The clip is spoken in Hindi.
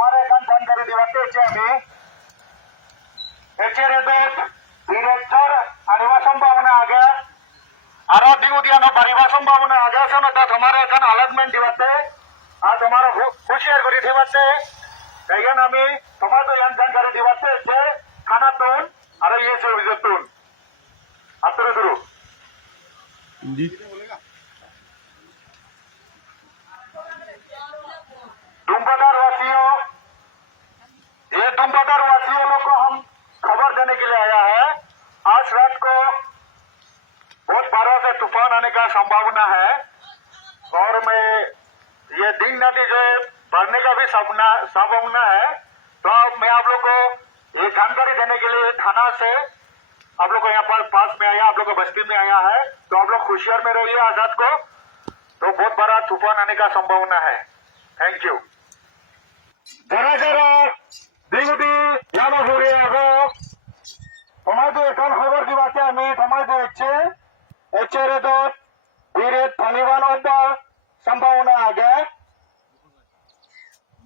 तुम्हारे एकान जानकारी दिवाते आम्ही याचे रेबेत डिरेक्टर आणि वा संभावना आगे आरोग्य उद्यान परिवा संभावना आगे असं नका तुम्हारे एकान अलॉटमेंट दिवाते आज हमारा होशियार करी दिवाते त्यागेन आम्ही तुम्हाला यान जानकारी दिवाते जे खानातून अरे ये सर्विसेतून आता सुरू दुम्बादार वासियों ये दुम्बादार वासियों को हम खबर देने के लिए आया है। आज रात को बहुत बारों से तूफान आने का संभावना है और मैं ये दिन नदी जो है भरने का भी संभावना है। तो मैं आप लोग को ये जानकारी देने के लिए थाना से आप लोग को यहाँ पर पास में आया, आप लोग को बस्ती में आया है। तो आप लोग होशियार में रहिए आज रात को, तो बहुत बड़ा तूफान आने का संभावना है। Thank you. जरा जरा दिगुदी यानो घुरे आगो তোমাদের এখন খবর দিবাতে আমি তোমাদের এচেরে দত ধীরে ধনিবান সম্ভাবনা আগে